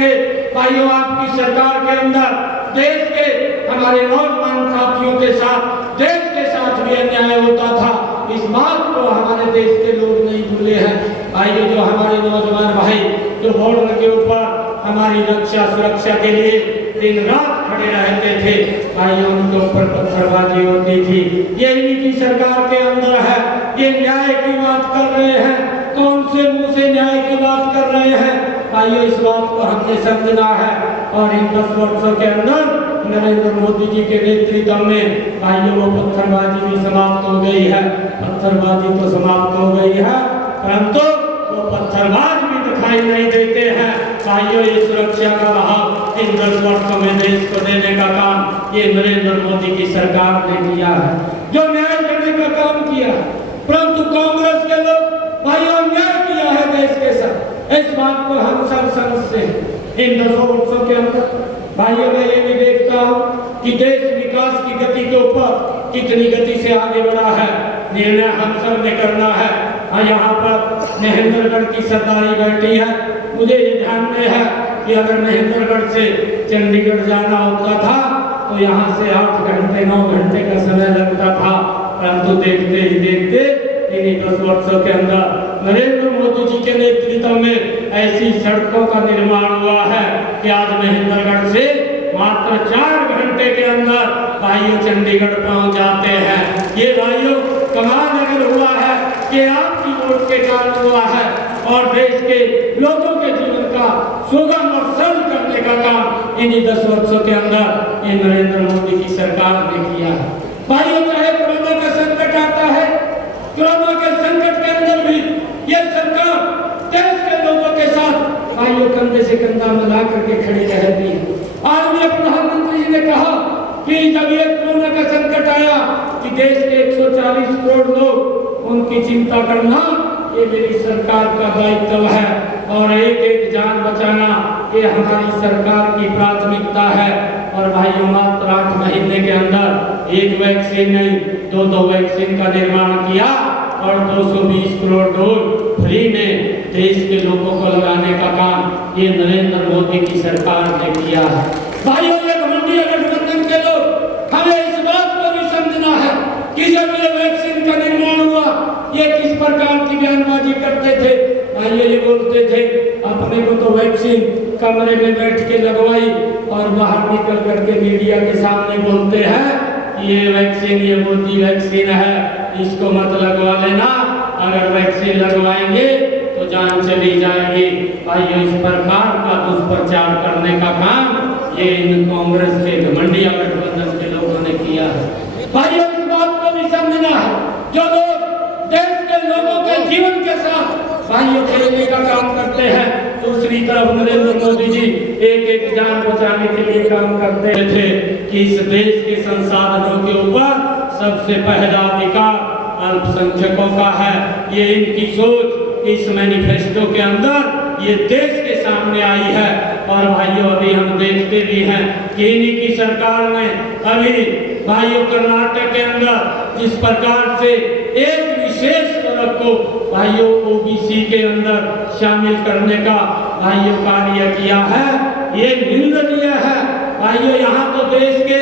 करेंगे। भाइयों, आपकी सरकार के अंदर देश के हमारे नौजवान साथियों के साथ, देश के साथ भी अन्याय होता था। इस बात को हमारे देश के लोग नहीं भूले हैं। भाइयों, जो हमारे नौजवान भाई जो बॉर्डर के ऊपर हमारी रक्षा सुरक्षा के लिए दिन रात खड़े रहते थे, भाइयों उनके ऊपर पत्थरबाजी होती थी। ये इन्हीं की सरकार के अंदर है। ये न्याय की बात कर रहे हैं, कौन से मुंह से न्याय की बात कर रहे हैं? भाइयों, इस बात को हमने समझना है। और इन 10 वर्षों के अंदर नरेंद्र मोदी जी के नेतृत्व में भाइयों वो पत्थरबाजी भी समाप्त हो गई है। पत्थरबाजी तो समाप्त हो गई है, परंतु वो पत्थरबाज भी दिखाई नहीं देते हैं। भाइयों, ये सुरक्षा का बहाव इन 10 वर्षों में देश को देने का काम ये नरेंद्र मोदी की सरकार ने किया है, जो न्याय देने का काम किया है। परंतु कांग्रेस के लोग भाइयों अन्याय किया है देश के साथ। इस बात को हम सब समझते हैं। इन 10 वर्षों के अंदर भाइयों मैं ये भी देखता हूँ कि देश विकास की गति के ऊपर कितनी गति से आगे बढ़ा है। निर्णय हम सब ने करना है। यहाँ पर महेंद्रगढ़ की सरदारी बैठी है। मुझे ये ध्यान में है कि अगर महेंद्रगढ़ से चंडीगढ़ जाना होता था तो यहाँ से 8 घंटे 9 घंटे का समय लगता था। परंतु देखते ही देखते इन्हीं 10 वर्षों के अंदर नरेंद्र मोदी जी के नेतृत्व में ऐसी सड़कों का निर्माण हुआ है कि आज महेंद्रगढ़ से मात्र 4 घंटे के अंदर भाइयों चंडीगढ़ पहुंच जाते हैं। ये भाइयों कमाल अगर हुआ है कि आपकी वोट के कारण हुआ है और देश के लोगों के जीवन का सुगम और सरल करने का काम इन्हीं 10 वर्षों के अंदर ये नरेंद्र मोदी की सरकार ने किया है। भाइयों, चाहे कोरोना का संकट आता है, कोरोना के संकट के अंदर भी ये सरकार देश के लोगों के साथ भाइयों कंधे से कंधा मिला करके खड़ी रहती है। आज भी प्रधानमंत्री जी ने कहा कि जब ये कोरोना का संकट आया कि देश के 140 करोड़ लोग उनकी चिंता करना ये मेरी सरकार का दायित्व है और एक एक जान बचाना ये हमारी सरकार की प्राथमिकता है। और भाइयों मात्र 8 महीने के अंदर एक वैक्सीन नहीं 2 वैक्सीन का निर्माण किया और 220 करोड़ डोज फ्री में देश के लोगों को लगाने का काम ये नरेंद्र मोदी की सरकार ने किया है। भाइयों, ये घमंडी गठबंधन के लोग हमें इस बात को भी समझना है कि जब ये वैक्सीन का निर्माण हुआ ये किस प्रकार की बयानबाजी करते थे। भाइयों, ये बोलते थे अपने को तो वैक्सीन कमरे में बैठ के लगवाई और बाहर निकल करके मीडिया के सामने बोलते हैं कि ये वैक्सीन ये मोदी वैक्सीन है, इसको मत लगवा लेना, अगर वैक्सीन लगवाएंगे तो जान चली जाएगी। भाइयों, इस प्रकार का दुष्प्रचार करने का काम ये इन कांग्रेस के घमंडिया गठबंधन के लोगों ने किया है। भाइयों, इस बात को भी समझना है, जो लोग देश के लोगों के जीवन के साथ भाइयों खेलने का काम करते हैं, दूसरी तरफ नरेंद्र मोदी जी एक एक जान बचाने के लिए काम करते थे कि इस देश के संसाधनों के ऊपर सबसे पहला अधिकार अल्पसंख्यकों का है। ये इनकी सोच इस मैनिफेस्टो के अंदर ये देश के सामने आई है। और भाइयों, अभी हम देखते भी हैं कि इन्हीं की सरकार ने अभी भाइयों कर्नाटक के अंदर जिस प्रकार से एक विशेष वर्ग को भाइयों ओबीसी के अंदर शामिल करने का भाइयों कार्य किया है, ये निंदनीय है। भाइयों, यहाँ तो देश के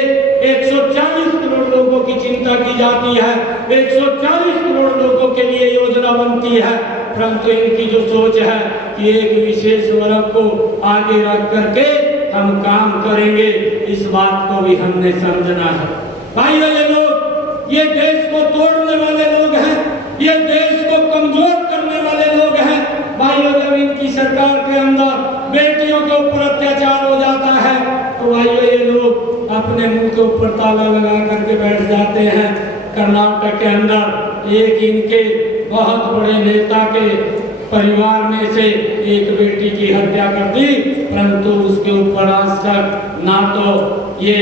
140 करोड़ लोगों की चिंता की जाती है, 140 करोड़ लोगों के लिए योजना बनती है, परंतु इनकी जो सोच है कि एक विशेष वर्ग को आगे रख करके हम काम करेंगे, इस बात को भी हमने समझना है। भाइयों, ये लोग ये देश को तोड़ने वाले लोग हैं, ये देश को कमजोर करने वाले लोग हैं। भाइयों, जब इनकी सरकार के अंदर बेटियों के ऊपर अत्याचार हो जाता है तो भाइयों ये लोग अपने मुंह के ऊपर ताला लगा करके बैठ जाते हैं। कर्नाटक के अंदर एक इनके बहुत बड़े नेता के परिवार में से एक बेटी की हत्या कर दी, परंतु उसके ऊपर आज तक ना तो ये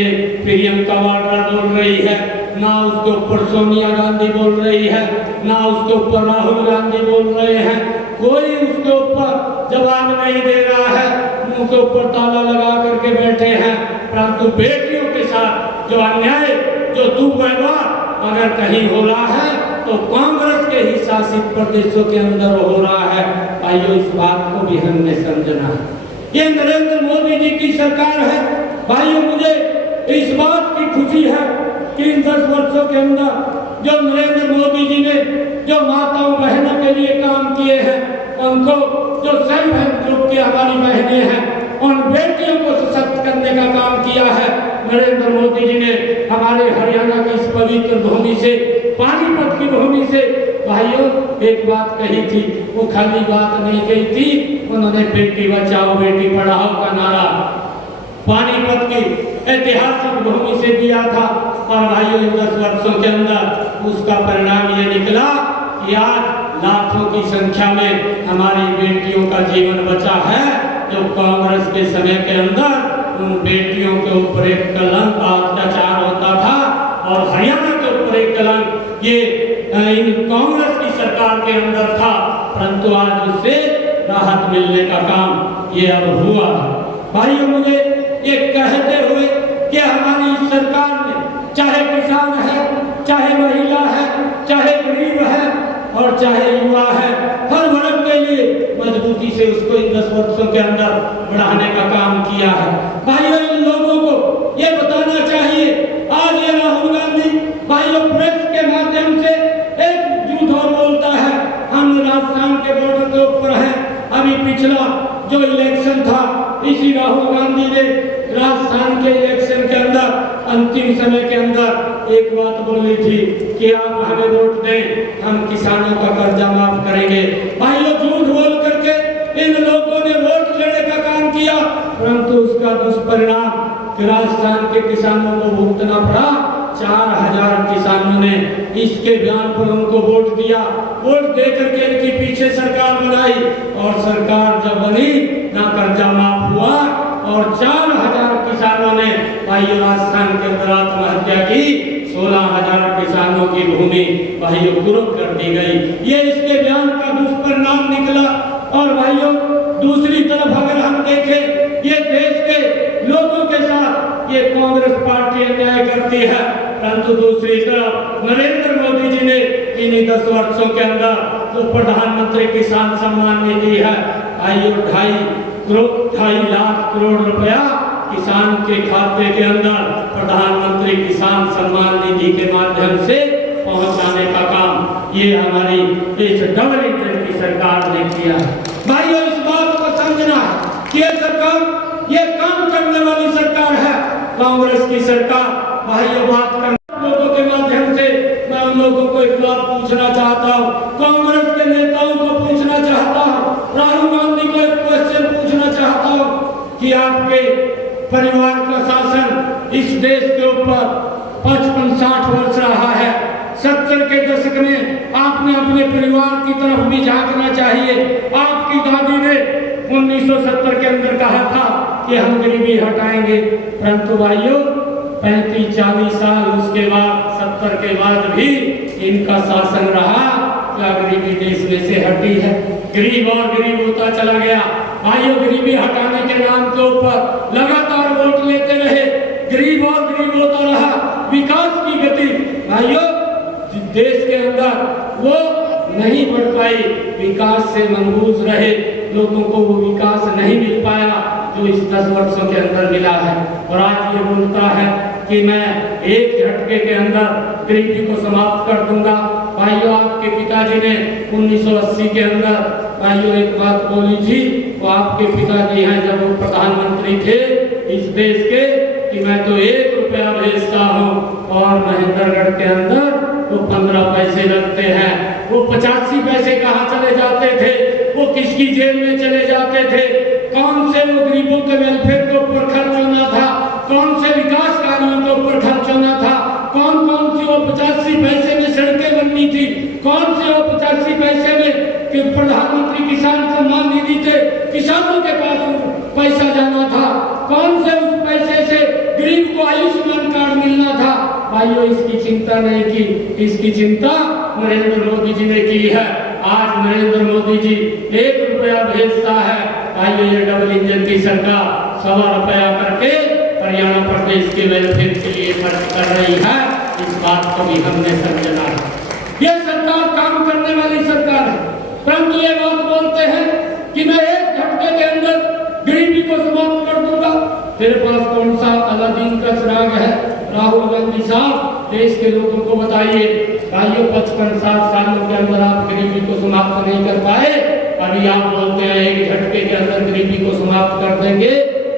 प्रियंका वाड्रा बोल रही है, ना उसके ऊपर सोनिया गांधी बोल रही है, ना उसके ऊपर राहुल गांधी बोल रहे हैं। कोई उसके ऊपर जवाब नहीं दे रहा है, मुंह के ऊपर ताला लगा करके बैठे हैं। परंतु बेटियों के साथ जो अन्याय, जो दुर्व्यवहार अगर कहीं हो रहा है तो कांग्रेस के ही शासित प्रदेशों के अंदर हो रहा है। भाइयों, इस बात को भी हमने समझना है। ये नरेंद्र मोदी जी की सरकार है। भाइयों, मुझे इस बात की खुशी है कि इन 10 वर्षों के अंदर जो नरेंद्र मोदी जी ने जो माताओं बहनों के लिए काम किए हैं, उनको जो सेल्फ हेल्प ग्रुप की हमारी बहनें हैं, उन बेटियों को सशक्त करने का काम किया है नरेंद्र मोदी जी ने। हमारे हरियाणा की इस पवित्र भूमि से, पानीपत की भूमि से भाइयों एक बात कही थी, वो खाली बात नहीं कही थी, उन्होंने बेटी बचाओ बेटी पढ़ाओ का नारा पानीपत की ऐतिहासिक भूमि से दिया था। और भाइयों, इन 10 वर्षों के अंदर उसका परिणाम ये निकला कि आज लाखों की संख्या में हमारी बेटियों का जीवन बचा है। जो कांग्रेस के समय के अंदर उन बेटियों के ऊपर एक कलंक अत्याचार होता था और हरियाणा के ऊपर एक कलंक ये इन कांग्रेस की सरकार के अंदर था, परंतु आज उससे राहत मिलने का काम ये अब हुआ है। भाइयों, मुझे ये कहते हुए कि हमारी इस सरकार ने चाहे किसान है, चाहे महिला है, चाहे गरीब है और चाहे युवा है, हर वर्ग के लिए मजबूती से उसको इन 10 वर्षों के अंदर बढ़ाने का काम किया है। भाइयों, इन लोगों को ये बताना चाहिए, आज ये राहुल गांधी भाइयों प्रेस के माध्यम से एक झूठ और बोलता है, हम राजस्थान के बॉर्डर के ऊपर हैं। अभी पिछला जो इलेक्शन था, इसी राहुल गांधी ने राजस्थान के इलेक्शन के अंदर अंतिम समय के अंदर एक बात बोली थी कि आप हमें वोट दें, हम किसानों का कर्जा माफ करेंगे। भाइयों, झूठ बोल करके इन लोगों ने वोट लेने का काम किया, परंतु उसका दुष्परिणाम कि राजस्थान के किसानों को भुगतना पड़ा। 4000 किसानों ने इसके बयान पर उनको वोट दिया, वोट देकर के इनके पीछे सरकार बनाई और सरकार जब बनी ना कर्जा माफ हुआ और 4000 किसानों ने भाइयों राजस्थान के अंदर आत्महत्या की। 16000 किसानों की भूमि भाइयों कुर्क कर दी गई। ये इसके बयान का दुष्परिणाम निकला। और भाइयों, दूसरी तरफ अगर हम देखें, ये देश के लोगों के साथ ये कांग्रेस पार्टी अन्याय करती है, परंतु दूसरी तरफ नरेंद्र मोदी जी ने इन 10 वर्षों के अंदर तो प्रधानमंत्री किसान सम्मान निधि है भाइयों 2.5 लाख करोड़ रुपया किसान के खाते के अंदर प्रधानमंत्री किसान सम्मान निधि के माध्यम से पहुंचाने का काम ये हमारी इस डबल इंजन की सरकार ने किया। भाइयों, इस बात को समझना है कि ये सरकार ये काम करने वाली सरकार है, कांग्रेस की सरकार। भाइयों, बात करने लोगों के माध्यम से मैं उन लोगों को एक बात पूछना चाहता हूँ, कांग्रेस के नेताओं को पूछना चाहता हूँ, राहुल गांधी को एक क्वेश्चन पूछना चाहता हूँ कि आपके परिवार का शासन इस देश के ऊपर 55-60 वर्ष रहा है। 70 के दशक में आपने अपने परिवार की तरफ भी झांकना चाहिए। आपकी दादी ने 1970 के अंदर कहा था कि हम गरीबी हटाएंगे, परंतु भाइयों 35-40 साल उसके बाद 70 के बाद भी इनका शासन रहा, क्या गरीबी देश में से हटी है? गरीब और गरीब होता चला गया। भाइयों, गरीबी हटाने के नाम के ऊपर लगातार वोट लेते रहे, गरीब और गरीब होता रहा। विकास की गति भाइयों देश के अंदर वो नहीं बढ़ पाई, विकास से मनहूस रहे, लोगों को वो विकास नहीं मिल पाया जो इस 10 वर्षों के अंदर मिला है। और आज ये बोलता है कि मैं एक झटके के अंदर गरीबी को समाप्त कर दूंगा। भाइयों, आपके पिताजी ने 1980 के अंदर भाइयों एक बात बोली थी, वो आपके पिताजी हैं जब वो प्रधानमंत्री थे इस देश के, कि मैं तो 1 रुपया भेजता हूँ और महेंद्रगढ़ के अंदर वो 15 पैसे लगते हैं। वो 85 पैसे कहाँ चले जाते थे? वो किसकी जेल में चले जाते थे? कौन से वो गरीबों के वेलफेयर के ऊपर खर्च होना था? कौन से विकास कार्यों के ऊपर खर्च होना था? कौन कौन सी वो 85 पैसे में सड़कें बननी थी? कौन से वो 85 पैसे में कि प्रधानमंत्री किसान सम्मान निधि थे, किसानों के पास पैसा जाना था? कौन से उस पैसे से गरीब को आयुष्मान कार्ड मिलना था? भाइयों, इसकी चिंता नहीं की, इसकी चिंता नरेंद्र मोदी जी ने की है। आज नरेंद्र मोदी जी 1 रुपया भेजता है, भाइयों ये डबल इंजन की सरकार 1.25 रुपया करके हरियाणा प्रदेश के वेलफेयर के लिए खर्च कर रही है। इस बात को भी हमने समझना है। ये सरकार काम करने वाली सरकार है, परंतु ये बात बोलते हैं कि मैं एक झटके के अंदर गरीबी को तेरे पास कौन सा अलादीन का चिराग है? राहुल गांधी साहब देश के लोगों को बताइए। भाइयों 55-60 सालों के अंदर आप गरीबी को समाप्त नहीं कर पाए, अभी आप बोलते हैं एक झटके के अंदर गरीबी को समाप्त कर देंगे।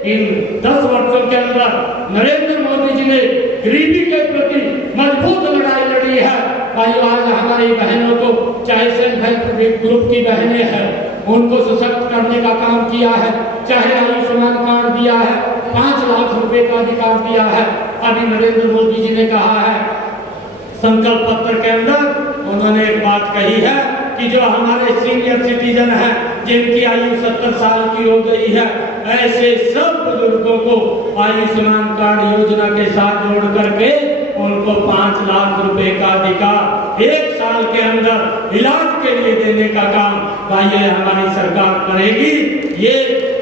इन 10 वर्षों के अंदर नरेंद्र मोदी जी ने गरीबी के प्रति मजबूत लड़ाई लड़ी है। भाइयों आज हमारी बहनों को, चाहे सेल्फ हेल्प ग्रुप की बहनें हैं, उनको सशक्त करने का काम किया है, चाहे आयुष्मान कार्ड दिया है, 5 लाख रुपए का अधिकार दिया है। अभी नरेंद्र मोदी जी ने कहा है संकल्प पत्र के अंदर, उन्होंने एक बात कही है कि जो हमारे सीनियर सिटीजन हैं, जिनकी आयु 70 साल की हो गई है, ऐसे सब बुजुर्गों को आयुष्मान कार्ड योजना के साथ जोड़ करके उनको 5 लाख रुपए का अधिकार 1 साल के अंदर इलाज के लिए देने का काम भाई हमारी सरकार करेगी। ये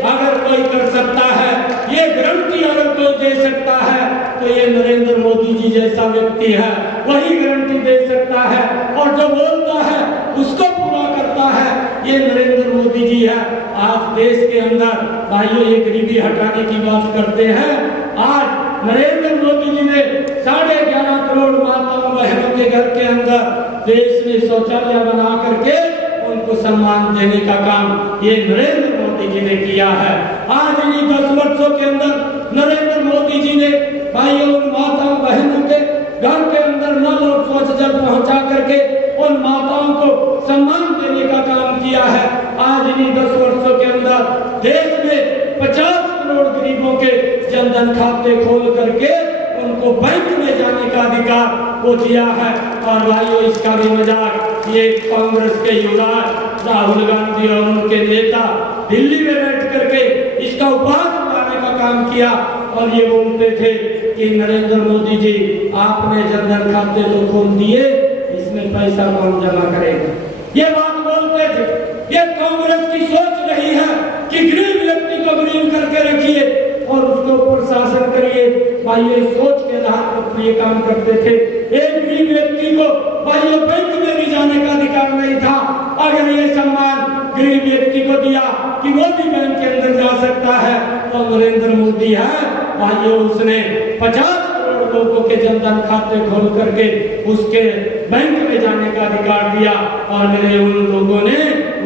अगर कोई कर सकता है, ये गारंटी अगर कोई दे सकता है, तो ये नरेंद्र मोदी जी जैसा व्यक्ति है, वही गारंटी दे सकता है। और जो बोलता है उसको पूरा करता है, ये नरेंद्र मोदी जी है। आज देश के अंदर भाइयों ये गरीबी हटाने की बात करते हैं। आज नरेंद्र मोदी जी ने 11.5 करोड़ माताओं बहनों के घर के अंदर देश में शौचालय बना करके उनको सम्मान देने का काम ये नरेंद्र मोदी जी ने किया है। आज इन्हीं 10 वर्षों के अंदर नरेंद्र मोदी जी ने भाइयों उन माताओं बहनों के घर के अंदर नल और स्वच्छ जल पहुंचा करके उन माताओं को सम्मान देने का काम किया है। आज इन्हीं 10 वर्षों के अंदर देश में 50 करोड़ गरीबों के जनधन खाते खोल करके उनको बैंक में जाने का अधिकार वो दिया है। और भाइयों इसका भी मजाक ये कांग्रेस के युवराज राहुल गांधी और उनके नेता दिल्ली में बैठ करके इसका उपहास उड़ाने का काम किया और ये बोलते थे कि नरेंद्र मोदी जी आपने जनधन खाते तो खोल दिए, इसमें पैसा कौन जमा करेगा, ये बात बोलते थे। ये कांग्रेस की सोच रही है कि गरीब व्यक्ति को गरीब करके रखिए और उसके ऊपर शासन करिए। भाई ये सोच के आधार पर ये काम करते थे। एक गरीब व्यक्ति को भाई बैंक में भी जाने का अधिकार नहीं था। अगर ये सम्मान गरीब व्यक्ति को दिया कि वो भी बैंक के अंदर जा सकता है, तो नरेंद्र मोदी है भाई उसने 50 करोड़ लोगों के जनधन खाते खोल करके उसके बैंक में जाने का अधिकार दिया और मेरे उन लोगों ने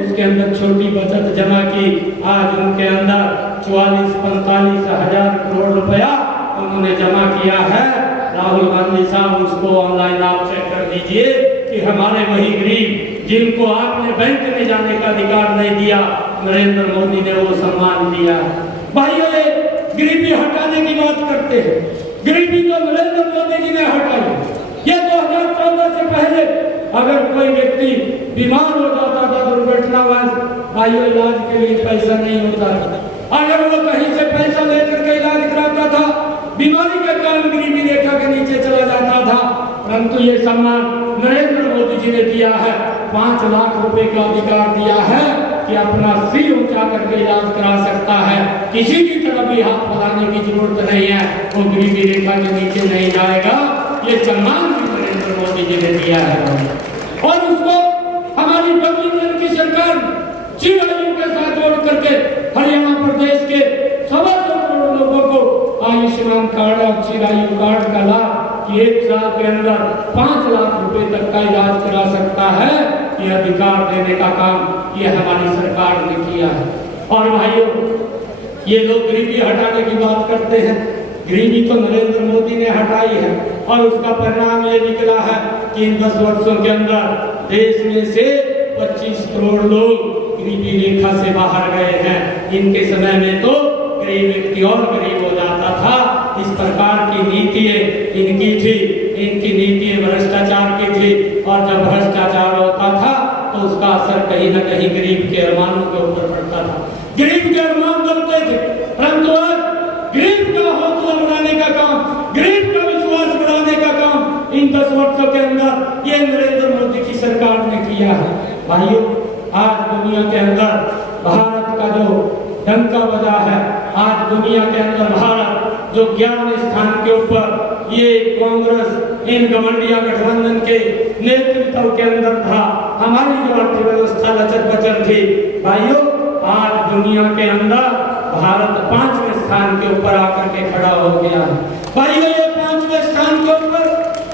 उसके अंदर छोटी बचत जमा की। आज उनके अंदर 44-45 हजार करोड़ रुपया उन्होंने जमा किया है। राहुल गांधी साहब उसको ऑनलाइन आप चेक कर दीजिए कि हमारे वही गरीब जिनको आपने बैंक में जाने का अधिकार नहीं दिया, नरेंद्र मोदी ने वो सम्मान दिया। भाइयों गरीबी हटाने की बात करते हैं, गरीबी तो नरेंद्र मोदी जी ने हटाई। ये 2014 से पहले अगर कोई व्यक्ति बीमार हो जाता था दुर्घटनावश, भाइयों इलाज के लिए पैसा नहीं होता था। अगर वो कहीं से पैसा लेकर के इलाज कराता था, बीमारी के कारण गरीबी रेखा के नीचे चला जाता था। परंतु ये सम्मान नरेंद्र मोदी जी ने दिया है, 5 लाख रुपए का अधिकार दिया है कि अपना सिर ऊंचा करके इलाज करा सकता है। किसी की तरफ भी हाथ बढ़ाने की जरूरत नहीं है, वो गरीबी रेखा के नीचे नहीं जाएगा। ये सम्मान भी नरेंद्र मोदी जी ने दिया है और उसको हमारी गठबंधन की सरकार चिरायु के साथ जोड़ करके हरियाणा प्रदेश के 125 करोड़ लोगों को आयुष्मान कार्ड और चिरायु कार्ड का लाभ कि 1 साल के अंदर 5 लाख रुपए तक का इलाज करा सकता है, ये अधिकार देने का काम ये हमारी सरकार ने किया है। और भाइयों ये लोग गरीबी हटाने की बात करते हैं, गरीबी तो नरेंद्र मोदी ने हटाई है और उसका परिणाम ये निकला है कि इन 10 वर्षों के अंदर देश में से 25 करोड़ लोग गरीबी रेखा से बाहर गए हैं। इनके समय में तो गरीब व्यक्ति और गरीब हो जाता था। इस प्रकार की नीतियां इनकी थी, इनकी नीतियां भ्रष्टाचार की थी और जब भ्रष्टाचार होता था तो उसका असर कहीं न कहीं गरीब के अरमानों के ऊपर पड़ता था। गरीब के अरमान दबते थे, परंतु आज गरीब का हौसला बढ़ाने का काम, गरीब का विश्वास बढ़ाने का काम इन 10 वर्षों के अंदर ये नरेंद्र मोदी की सरकार ने किया है। भाइयों आज दुनिया के अंदर भारत का जो डंका बजा है, आज दुनिया के अंदर भारत जो 11वें स्थान के ऊपर ये कांग्रेस इन घमंडिया गठबंधन के नेतृत्व के अंदर था, हमारी जो अर्थव्यवस्था लचर बचर थी, भाइयों आज दुनिया के अंदर भारत 5वें स्थान के ऊपर आकर के खड़ा हो गया है। भाइयों, ये 5वें स्थान के ऊपर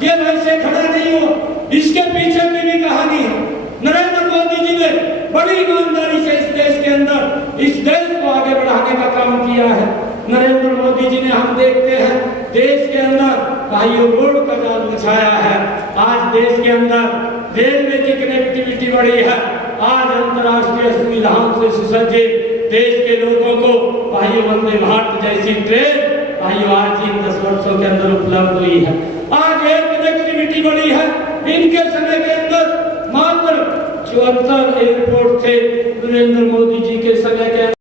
ये वैसे खड़ा नहीं हुआ, इसके पीछे की भी कहानी है। नरेंद्र मोदी जी ने बड़ी ईमानदारी से इस देश के अंदर इस देश को आगे बढ़ाने का काम किया है। नरेंद्र मोदी जी ने, हम देखते हैं देश के अंदर भाइयों रोड का जाल बिछाया है। आज देश के अंदर रेलवे की कनेक्टिविटी बढ़ी है। आज अंतर्राष्ट्रीय सुविधाओं से सुसज्जित देश के लोगों को भाइयों वंदे भारत जैसी ट्रेन भाइयों आज इन 10 वर्षों के अंदर उपलब्ध हुई है। आज एयर कनेक्टिविटी बढ़ी है। इनके समय के अंदर मात्र 74 एयरपोर्ट थे। नरेंद्र मोदी जी के समय के